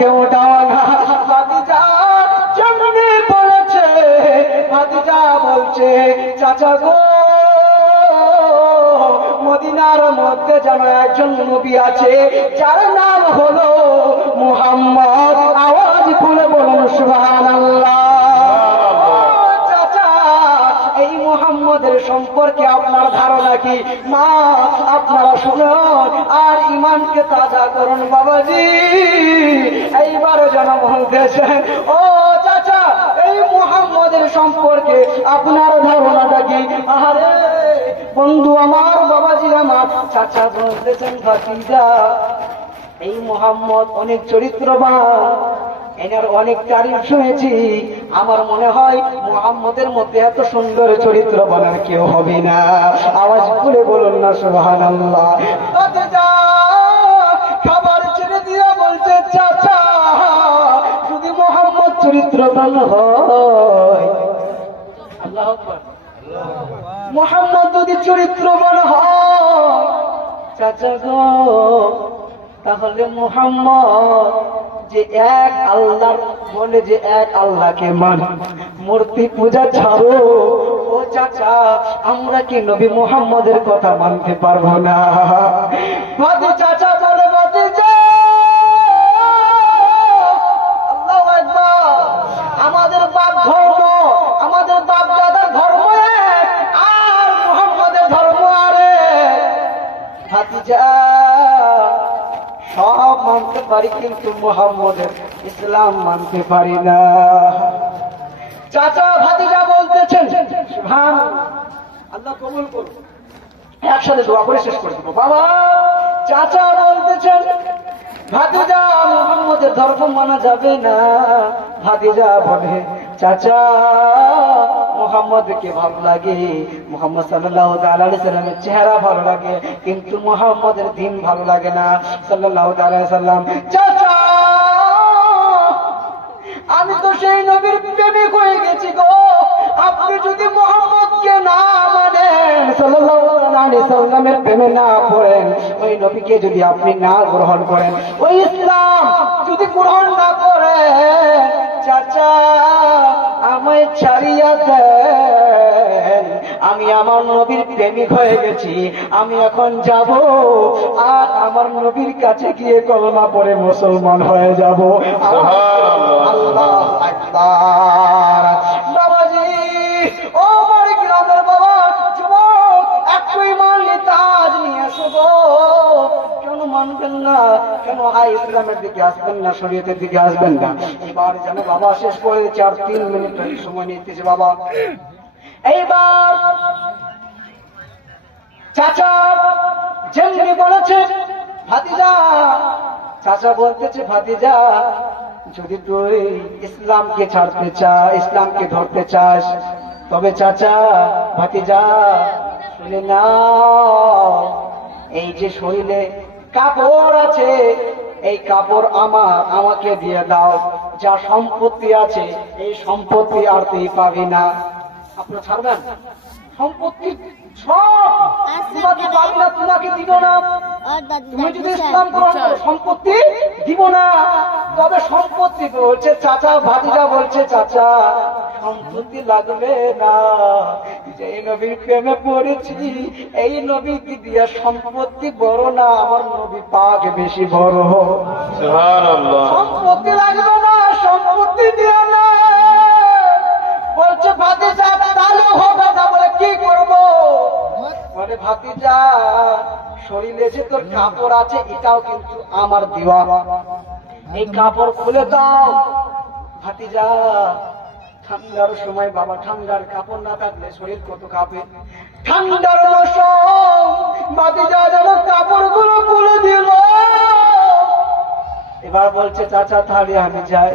মুখে ওঠাও না। ভাতিজা যেমনি বলেছে, ভাতিজা বলছে চাচা গো, মদিনার মধ্যে যেন একজন নবী আছে যার নাম হলো মুহাম্মদ। আওয়াজ খুলে বলুন সুবহানাল্লাহ। চাচা, এই মুহাম্মদের সম্পর্কে আপনার ধারণা কি? মা, আপনারা শুনুন আর ইমানকে তাজা করুন। বাবাজি এইবারও যেন বলতেছেন, ও চাচা, এই মুহাম্মদের সম্পর্কে আপনার ধারণাটা কি? আরে বন্ধু আমার, বাবাজি আমার, চাচা বলতেছেন ভাতিজা, এই মুহাম্মদ অনেক চরিত্রবান, এনার অনেক তারিফ শুনেছি। আমার মনে হয় মুহাম্মদের মধ্যে এত সুন্দর চরিত্রবান আর কেউ হবে না। আওয়াজ করে বলুন না সুবহানাল্লাহ। ভাতিজা খাবার ছেড়ে দিয়ে বলছে চাচা, যদি মুহাম্মদ চরিত্রবান হয়, আল্লাহু আকবার, মুহাম্মদ যদি চরিত্রবান হয় চাচা গো, তাহলে মুহাম্মদ যে এক আল্লাহ বলে, যে এক আল্লাহকে মান, মূর্তি পূজা ছাড়ো, ও চাচা আমরা কি নবী মুহাম্মদের কথা মানতে পারবো না? ভাতি চাচা বলে, ভাতিজা আল্লাহু আকবার, আমাদের বাপ ধর্ম, আমাদের বাপ দাদার ধর্ম এক, আর মুহাম্মদের ধর্ম আরে। ভাতিজা সব মানতে পারি কিন্তু মুহাম্মদের ইসলাম মানতে পারি না। চাচা ভাতিজা বলতেছেন সুবহানাল্লাহ, আল্লাহ কবুল করুন, একসাথে দোয়া করে শেষ করে দেব। বাবা চাচা বলতেছেন ভাতিজা মুহাম্মদের ধর্ম মানা যাবে না। ভাতিজা বলে চাচা মুহাম্মদকে ভালো লাগে, মুহাম্মদ সাল্লাল্লাহু আলাইহি সাল্লামের চেহারা ভালো লাগে, কিন্তু মুহাম্মদের দিন ভালো লাগে না সাল্লাল্লাহু আলাইহি সাল্লাম। চাচা আমি তো সেই নবীর প্রেমিক হয়ে গেছি গো, আপনি যদি মুহাম্মদকে না মানেন, সাল্লাল্লাহু আলাইহি সাল্লামের প্রেমে না পড়েন, ওই নবীকে যদি আপনি না গ্রহণ করেন, ওই ইসলাম যদি গ্রহণ না করেন, চাচা আমায় ছাড়িয়া দেন, আমি আমার নবীর প্রেমিক হয়ে গেছি, আমি এখন যাব আর আমার নবীর কাছে গিয়ে কলমা পড়ে মুসলমান হয়ে যাব। আল্লাহু আকবার। বাবাজি, ও বাড়ি গ্রামের বাবা, যুবক একটু ইমান তাজ নিয়ে আসো গো। কেন মানবেন না? কেন ইসলামের দিকে আসবেন না, শরীয়তের দিকে আসবেন না? এবার যেন বাবা শেষ করে 4-3 মিনিট সময় নিতেছে বাবা। এইবার চাচা যেমনি বলেছে ভাতিজা, চাচা বলতেছে ভাতিজা যদি তুই ইসলামকে ছাড়তে চাস, ইসলামকে ধরতে চাস, তবে চাচা ভাতিজা শুনে নাও, এই যে শরীরে কাপড় আছে, এই কাপড় আমাকে দিয়ে দাও, যা সম্পত্তি আছে এই সম্পত্তি আর তুই পাবি না। আপনারা ছাড়বেন? সম্পত্তি সব তোমাকে পাবি না, তোমাকে দিব না। তুমি যদি ইসলাম গ্রহণ করো সম্পত্তি দিব না, তবে সম্পত্তি বলছে চাচা, ভাতিজা বলছে চাচা সম্পত্তি লাগবে না, যে নবীর প্রেমে পড়েছি এই নবীকে দিয়া সম্পত্তি বড় না, আমার নবী পাক বেশি বড়। সুবহানাল্লাহ। সম্পত্তি লাগবে না, সম্পত্তি দিয়া না। বলছে ভাতিজা তাহলে হবে না, বলে কি করব? বলে ভাতিজা শরীরে যে তোর কাপড় আছে এটাও কিন্তু আমার দেওয়া, এই কাপড় খুলে দাও। ভাতিজা ঠান্ডার সময় বাবা, ঠান্ডার কাপড় না থাকলে শরীর কত কাঁপে। ঠান্ডার মৌসুম, ভাতিজা যেন কাপড় গুলো খুলে দিল। এবার বলছে চাচা তাহলে আমি যাই।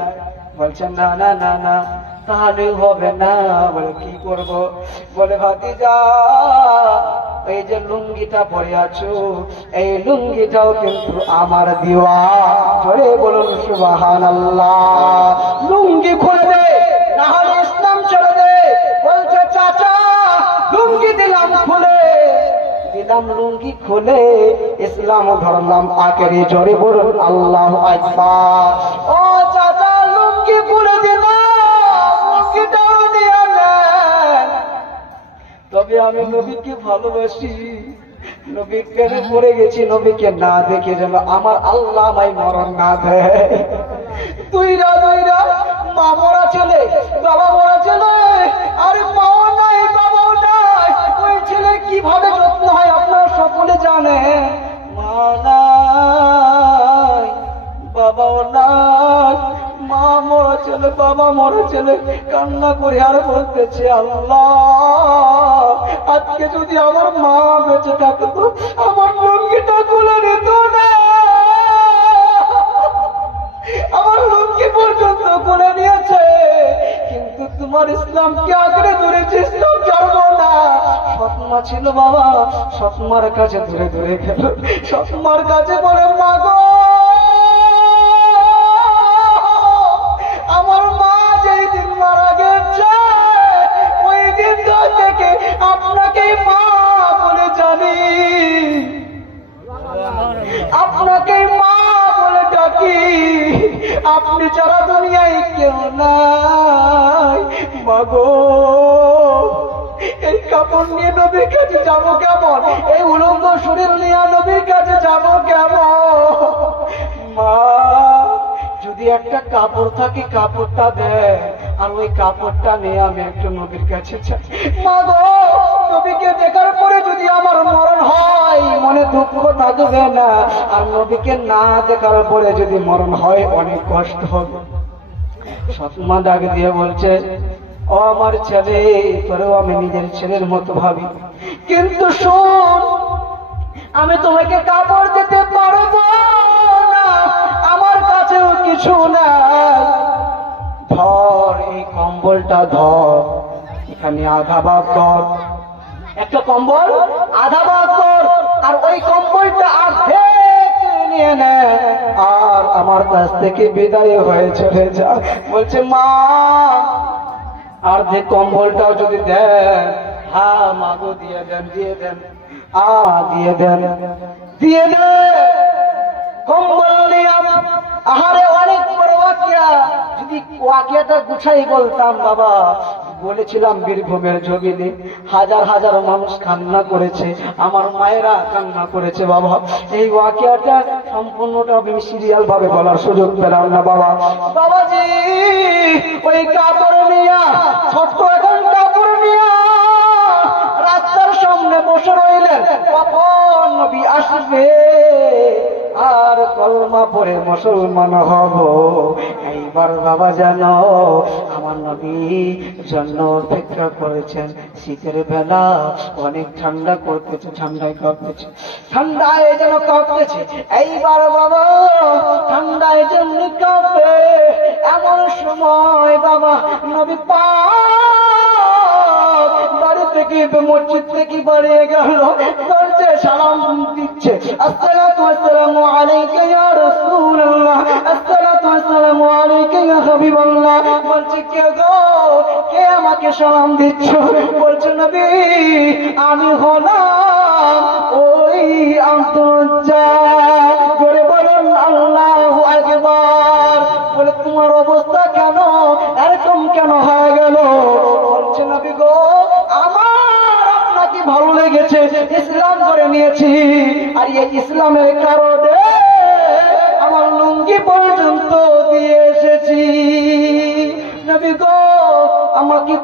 বলছেন না না না না, তাহলে হবে না। বলে কি করব? বলে ভাতিজা এই যে লুঙ্গিটা পরে আছো, এই লুঙ্গিটাও কিন্তু আমার দেওয়া। ধরে বলুন সুবহানাল্লাহ। লুঙ্গি খুলে দে, না হলে ইসলাম ছেড়ে দে। বলছে চাচা লুঙ্গি দিলাম খুলে, গেলাম লুঙ্গি খুলে ইসলাম ধরলাম আখেরি জোরে বলুন আল্লাহু আকবার। ও চাচা লুঙ্গি খুলে দিলাম, লুঙ্গিটাও দিয়ে নেন, তবে আমি নবীকে ভালোবাসি, নবী প্রেমে পড়ে গেছি, নবীকে না দেখে যেন আমার আল্লাহ আমায় মরণ না দেয়। দুইরা মা মরা ছেলে, বাবা মরা ছেলে, আরে মাও নাই বাবাও নাই, ওই ছেলের কিভাবে যত্ন হয় আপনারা সকলে জানেন। মা নাই বাবাও নাই, মা মরা ছেলে বাবা মরা ছেলে কান্না করে আর বলতেছে আল্লাহ আজকে যদি আমার মা বেঁচে থাকতো আমার লুঙ্গিটা খুলে নিত না, আমার লুঙ্গি পর্যন্ত খুলে নিয়েছে, কিন্তু তোমার ইসলামকে আঁকড়ে ধরেছে, ইসলাম ছাড়বো না। সৎমা ছিল বাবা, সৎমার কাছে ধরে ধরে গেল, সৎমার কাছে বলে মা গো আমার মা যেই দিন মারা গেছে ওই দিন থেকে আপনাকেই মা বলে জানি, আপনাকেই মা বলে ডাকি, আপনি ছাড়া দুনিয়ায় কেউ নাই। মাগো এই কাপড় নিয়ে নবীর কাছে যাবো কেমন, এই উলঙ্গ শরীর নিয়ে নবীর কাছে যাবো কেমন। মা যদি একটা কাপড় থাকে কাপড়টা দেয়, আর ওই কাপড়টা নিয়ে আমি একটু নবীর কাছে যাই। মা গো নবীকে দেখার পরে যদি আমার মরণ হয় মনে দুঃখ থাকবে না, আর নবীকে না দেখার পরে যদি মরণ হয় অনেক কষ্ট হবে। সৎমা ডাক দিয়ে বলছে ও আমার ছেলে, তোরেও আমি নিজের ছেলের মতো ভাবি, কিন্তু শোন আমি তোমাকে কাপড় দিতে পারবো না, আমার কাছেও কিছু নাই, ধর এই কম্বলটা ধর, এখানে আধা ভাগ কর, একটা কম্বল আধা ভাগ কর, আর ওই কম্বলটা অর্ধেক নিয়ে নে, আর আমার কাছ থেকে বিদায় হয়ে চলে যা। বলছে মা অর্ধেক কম্বলটাও যদি দেন, হ্যাঁ মাগো দিয়ে দেন, দিয়ে দেন, দিয়ে দেন, দিয়ে দেন কম্বল নিয়ে। আহারে অনেক বড় ওয়াকিয়া, যদি ওয়াকিয়াটা গুছাই বলতাম বাবা, বলেছিলাম বীরভূমের জমিনে হাজার হাজার মানুষ কান্না করেছে, আমার মায়েরা কান্না করেছে বাবা, এই ওয়াকিয়াটা সম্পূর্ণটা আমি সিরিয়াল ভাবে বলার সুযোগ পেলাম না বাবা। বাবাজি ওই কাপড় নিয়া, ছোট্ট এখন কাপড় নিয়া রাস্তার সামনে বসে রইলেন, কখন নবী আসবে আর কলমা পড়ে মুসলমান হব। এইবার বাবা জানো আমার নবী জন্য অপেক্ষা করেছেন, শীতের বেলা অনেক ঠান্ডা করতেছে, ঠান্ডায় কাঁপতেছে, ঠান্ডায় যেন কাঁপতেছে। এইবার বাবা ঠান্ডায় যেন কাঁপে, এমন সময় বাবা নবী বাড়ি থেকে মসজিদ থেকে বাড়িয়ে গেল, দরজে সালাম দিচ্ছে, আসসালাতু ওয়াসসালামু আলাইকা ইয়া রাসূলুল্লাহ, আসসালাতু ওয়াসসালামু আলাইকা ইয়া হাবিবাল্লাহ। বলছে কে গো, কে আমাকে সালাম দিচ্ছ? বলছে নবী আমি হলাম ওই আন্তর্জা, করে বলেন আল্লাহু আকবার। বলে তোমার অবস্থা কেন এরকম কেন হয়ে গেল? বলছে নবী গো আমার আপনাকে ভালো লেগেছে, ইসলাম ধরে নিয়েছি, আর এই ইসলামের কারণে আমার লুঙ্গি পর্যন্ত দিয়ে এসেছি। নবী গো আমাকে